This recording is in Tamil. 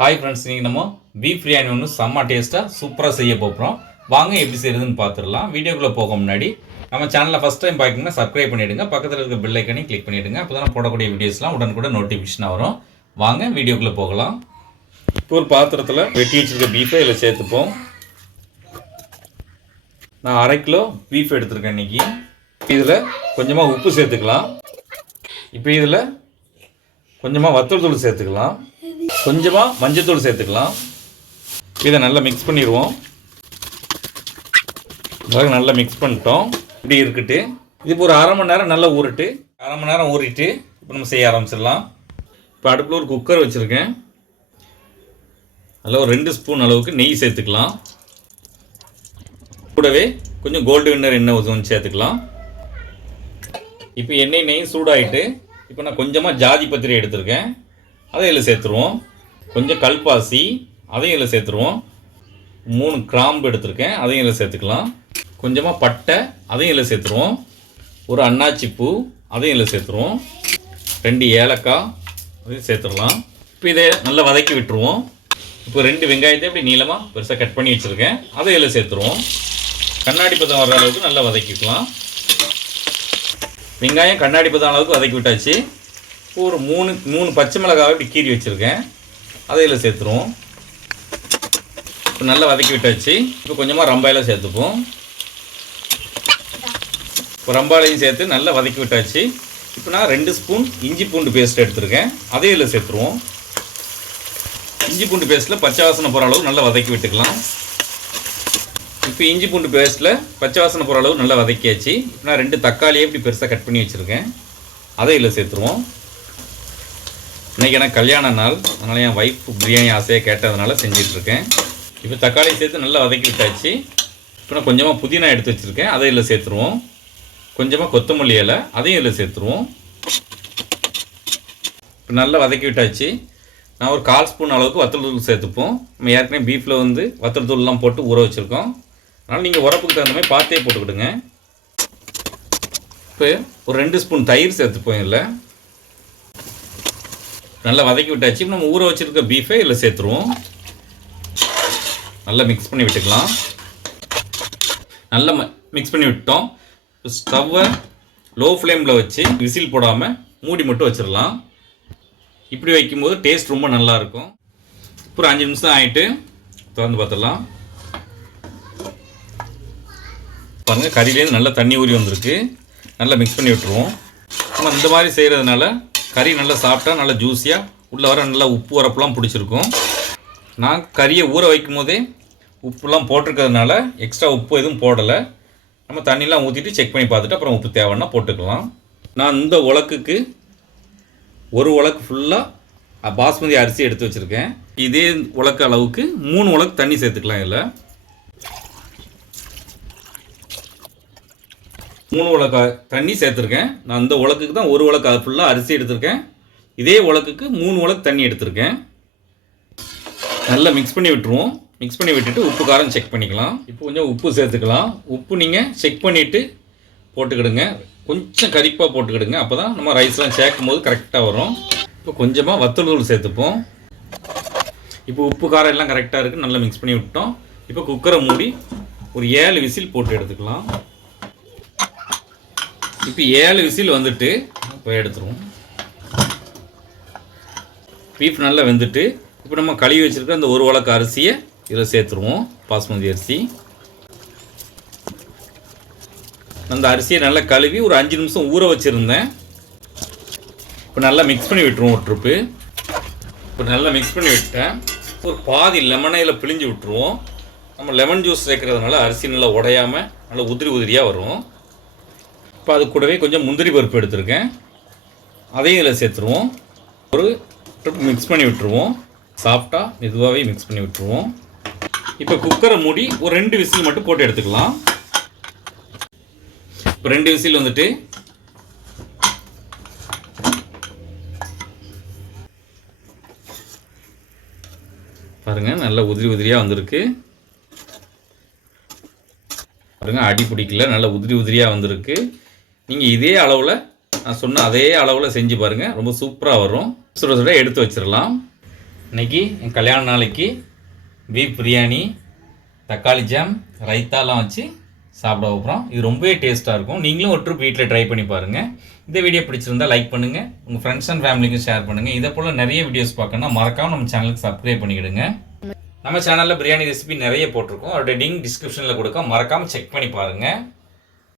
ஹாய் ஃப்ரெண்ட்ஸ் நீங்கள் நம்ம பீஃப் பிரியாணி ஒன்று செம்ம டேஸ்ட்டாக சூப்பராக செய்ய போகிறோம் வாங்க எப்படி செய்யறதுன்னு பார்த்துடலாம் வீடியோக்குள்ளே போக முன்னாடி நம்ம சேனலை ஃபஸ்ட் டைம் பார்க்கணும்னா சப்ஸ்கிரைப் பண்ணிவிடுங்க பக்கத்தில் இருக்க பெல் கிளிக் பண்ணிவிடுங்க அப்போ தான் போடக்கூடிய வீடியோஸ்லாம் உடனுக்குடன் நோட்டிஃபிகேஷனாக வரும். வாங்க வீடியோக்குள்ளே போகலாம். இப்போ ஒரு பாத்திரத்தில் வெட்டி வச்சுருக்க பீஃபை இதில் சேர்த்துப்போம். நான் அரை கிலோ பீஃப் எடுத்திருக்கேன் இன்றைக்கி இதில் கொஞ்சமாக உப்பு சேர்த்துக்கலாம். இப்போ இதில் கொஞ்சமாக வத்தல் தூள் சேர்த்துக்கலாம். கொஞ்சமாக மஞ்சத்தூள் சேர்த்துக்கலாம். இதை நல்லா மிக்ஸ் பண்ணிடுவோம். நல்லா மிக்ஸ் பண்ணிட்டோம். இப்படி இருக்கட்டு இது இப்போ ஒரு அரை மணி நேரம் நல்லா ஊறிட்டு அரை மணி நேரம் ஊறிட்டு இப்போ நம்ம செய்ய ஆரம்பிச்சிடலாம். இப்போ அடுப்பில் ஒரு குக்கர் வச்சுருக்கேன். அதில் ஒரு ரெண்டு ஸ்பூன் அளவுக்கு நெய் சேர்த்துக்கலாம். கூடவே கொஞ்சம் கோல்டு வின்னர் எண்ணெய் கொஞ்சம் சேர்த்துக்கலாம். இப்போ எண்ணெய் நெய் சூடாயிட்டு இப்போ நான் கொஞ்சமாக ஜாதி பத்திரி எடுத்திருக்கேன். அதை இதில் சேர்த்துருவோம். கொஞ்சம் கல்பாசி அதையும் இதில் சேர்த்துருவோம். மூணு கிராம்பு எடுத்திருக்கேன் அதையும் இதில் சேர்த்துக்கலாம். கொஞ்சமாக பட்டை அதையும் இதில் சேர்த்துருவோம். ஒரு அன்னாச்சி பூ அதையும் இதில் சேர்த்துருவோம். ரெண்டு ஏலக்காய் அதையும் சேர்த்துடலாம். இப்போ இதை நல்லா வதக்கி விட்டுருவோம். இப்போ ரெண்டு வெங்காயத்தை இப்படி நீளமாக பெருசாக கட் பண்ணி வச்சுருக்கேன். அதை இதில் சேர்த்துருவோம். கண்ணாடி பதம் வர அளவுக்கு நல்லா வதக்கிக்கலாம். வெங்காயம் கண்ணாடி பதம் அளவுக்கு வதக்கி விட்டாச்சு. இப்போ ஒரு மூணு மூணு பச்சை மிளகாவை இப்படி கீறி வச்சுருக்கேன். அதையில் சேர்த்துருவோம். இப்போ நல்லா வதக்கி விட்டாச்சு. இப்போ கொஞ்சமாக ரம்பாயில் சேர்த்துப்போம். இப்போ ரம்பாலையும் சேர்த்து நல்லா வதக்கி விட்டாச்சு. இப்போ நான் ரெண்டு ஸ்பூன் இஞ்சி பூண்டு பேஸ்ட் எடுத்திருக்கேன். அதையும் இதில் சேர்த்துருவோம். இஞ்சி பூண்டு பேஸ்ட்டில் பச்சை வாசனை போகிற அளவு நல்லா வதக்கி விட்டுக்கலாம். இப்போ இஞ்சி பூண்டு பேஸ்ட்டில் பச்சை வாசனை போகிற அளவு நல்லா வதக்கியாச்சு. இப்போ நான் ரெண்டு தக்காளியே இப்படி பெருசாக கட் பண்ணி வச்சுருக்கேன். அதை இதில் சேர்த்துருவோம். இன்றைக்கி எனக்கு கல்யாண நாள். அதனால் என் ஒய்ஃப் பிரியாணி ஆசையாக கேட்டதுனால செஞ்சிட்ருக்கேன். இப்போ தக்காளி சேர்த்து நல்லா வதக்கி விட்டாச்சு. இப்போ நான் கொஞ்சமாக புதினா எடுத்து வச்சுருக்கேன். அதை இதில் சேர்த்துருவோம். கொஞ்சமாக கொத்தமல்லி இலை அதையும் இதில் சேர்த்துருவோம். இப்போ நல்லா வதக்கி விட்டாச்சு. நான் ஒரு கால் ஸ்பூன் அளவுக்கு வத்தல் தூள் சேர்த்துப்போம். நம்ம ஏற்கனவே பீஃபில் வந்து வத்தல் தூள்லாம் போட்டு ஊற வச்சுருக்கோம். அதனால் நீங்கள் உரப்புக்கு தகுந்த மாதிரி பார்த்தே போட்டுக்கிடுங்க. இப்போ ஒரு ரெண்டு ஸ்பூன் தயிர் சேர்த்துப்போம் இல்லை நல்லா வதக்கி விட்டாச்சு. நம்ம ஊற வச்சுருக்க பீஃபை இதில் சேர்த்துருவோம். நல்லா மிக்ஸ் பண்ணி விட்டுக்கலாம். நல்லா மிக்ஸ் பண்ணி விட்டோம். ஸ்டவ்வை லோ ஃப்ளேமில் வச்சு விசில் போடாமல் மூடி மட்டும் வச்சிடலாம். இப்படி வைக்கும்போது டேஸ்ட் ரொம்ப நல்லாயிருக்கும் இப்போ ஒரு அஞ்சு நிமிஷம் ஆகிட்டு திறந்து பார்த்துடலாம். பாருங்கள் கறியிலேருந்து நல்லா தண்ணி ஊறி வந்திருக்கு. நல்லா மிக்ஸ் பண்ணி விட்டுருவோம். நம்ம இந்த மாதிரி செய்கிறதுனால கறி நல்லா சாப்பிட்டா நல்லா ஜூஸியாக உள்ளே வர நல்லா உப்பு வரப்புலாம் பிடிச்சிருக்கும். நான் கறியை ஊற வைக்கும் போதே உப்புலாம் போட்டிருக்கிறதுனால எக்ஸ்ட்ரா உப்பு எதுவும் போடலை. நம்ம தண்ணிலாம் ஊற்றிட்டு செக் பண்ணி பார்த்துட்டு அப்புறம் உப்பு தேவைன்னா போட்டுக்கலாம். நான் இந்த உலக்குக்கு ஒரு உலக்கு ஃபுல்லாக பாஸ்மதி அரிசி எடுத்து வச்சுருக்கேன். இதே உலக்கு அளவுக்கு மூணு உலக்கு தண்ணி சேர்த்துக்கலாம் இதில். மூணு உலக்க தண்ணி சேர்த்துருக்கேன். நான் அந்த உலக்குக்கு தான் ஒரு உலக்கு அது ஃபுல்லாக அரிசி எடுத்திருக்கேன். இதே உலக்குக்கு மூணு உலக்கு தண்ணி எடுத்திருக்கேன். நல்லா மிக்ஸ் பண்ணி விட்டுருவோம். மிக்ஸ் பண்ணி விட்டுட்டு உப்பு காரம் செக் பண்ணிக்கலாம். இப்போ கொஞ்சம் உப்பு சேர்த்துக்கலாம். உப்பு நீங்கள் செக் பண்ணிவிட்டு போட்டுக்கிடுங்க. கொஞ்சம் கரிப்பாக போட்டுக்கிடுங்க. அப்போ தான் நம்ம ரைஸ்லாம் சேர்க்கும் போது கரெக்டாக வரும். இப்போ கொஞ்சமாக வத்தல் தூள் சேர்த்துப்போம். இப்போ உப்பு காரம் எல்லாம் கரெக்டாக இருக்குது நல்லா மிக்ஸ் பண்ணி விட்டோம். இப்போ குக்கரை மூடி ஒரு ஏழு விசில் போட்டு எடுத்துக்கலாம். இப்போ ஏழு விசில் வந்துட்டு இப்போ எடுத்துருவோம். பீஃப் நல்லா வெந்துட்டு இப்போ நம்ம கழுவி வச்சுருக்க அந்த ஒரு வழக்கு அரிசியை இதில் சேர்த்துருவோம். பாஸ்மதி அரிசி. அந்த அரிசியை நல்லா கழுவி ஒரு அஞ்சு நிமிஷம் ஊற வச்சுருந்தேன். இப்போ நல்லா மிக்ஸ் பண்ணி விட்டுருவோம் ஒரு ட்ரிப்பு. இப்போ நல்லா மிக்ஸ் பண்ணி விட்டேன். ஒரு பாதி லெமனையில் பிழிஞ்சு விட்டுருவோம். நம்ம லெமன் ஜூஸ் சேர்க்குறதுனால அரிசி நல்லா உடையாமல் நல்லா உதிரி உதிரியாக வரும். இப்போ அது கூடவே கொஞ்சம் முந்திரி பருப்பு எடுத்திருக்கேன். அதையும் இதில் சேர்த்துருவோம். ஒரு ட்ரிப் மிக்ஸ் பண்ணி விட்டுருவோம். சாஃப்டாக மெதுவாகவே மிக்ஸ் பண்ணி விட்டுருவோம். இப்போ குக்கரை மூடி ஒரு ரெண்டு விசில் மட்டும் போட்டு எடுத்துக்கலாம். இப்போ ரெண்டு விசில் வந்துட்டு பாருங்கள் நல்ல உதிரி உதிரியாக வந்திருக்கு. பாருங்கள் அடி பிடிக்கல நல்ல உதிரி உதிரியாக வந்திருக்கு. நீங்கள் இதே அளவில் நான் சொன்ன அதே அளவில் செஞ்சு பாருங்கள் ரொம்ப சூப்பராக வரும். சுட சுட எடுத்து வச்சிடலாம் இன்னைக்கு என் கல்யாண நாளைக்கு பீஃப் பிரியாணி தக்காளி ஜாம் ரைத்தாலாம் வச்சு சாப்பிட வைப்போம் இது ரொம்பவே டேஸ்ட்டாக இருக்கும். நீங்களும் ஒரு ட்ரிப் வீட்டில் ட்ரை பண்ணி பாருங்கள் இந்த வீடியோ பிடிச்சிருந்தா லைக் பண்ணுங்கள் உங்கள் ஃப்ரெண்ட்ஸ் அண்ட் ஃபேமிலிக்கும் ஷேர் பண்ணுங்கள் இதே போல் நிறைய வீடியோஸ் பார்க்கணும்னா மறக்காம நம்ம சேனலுக்கு சப்ஸ்கிரைப் பண்ணிக்கிடுங்க. நம்ம சேனலில் பிரியாணி ரெசிபி நிறைய போட்டிருக்கோம். அதோட லிங்க் டிஸ்கிரிப்ஷனில் கொடுக்க மறக்காமல் செக் பண்ணி பாருங்கள்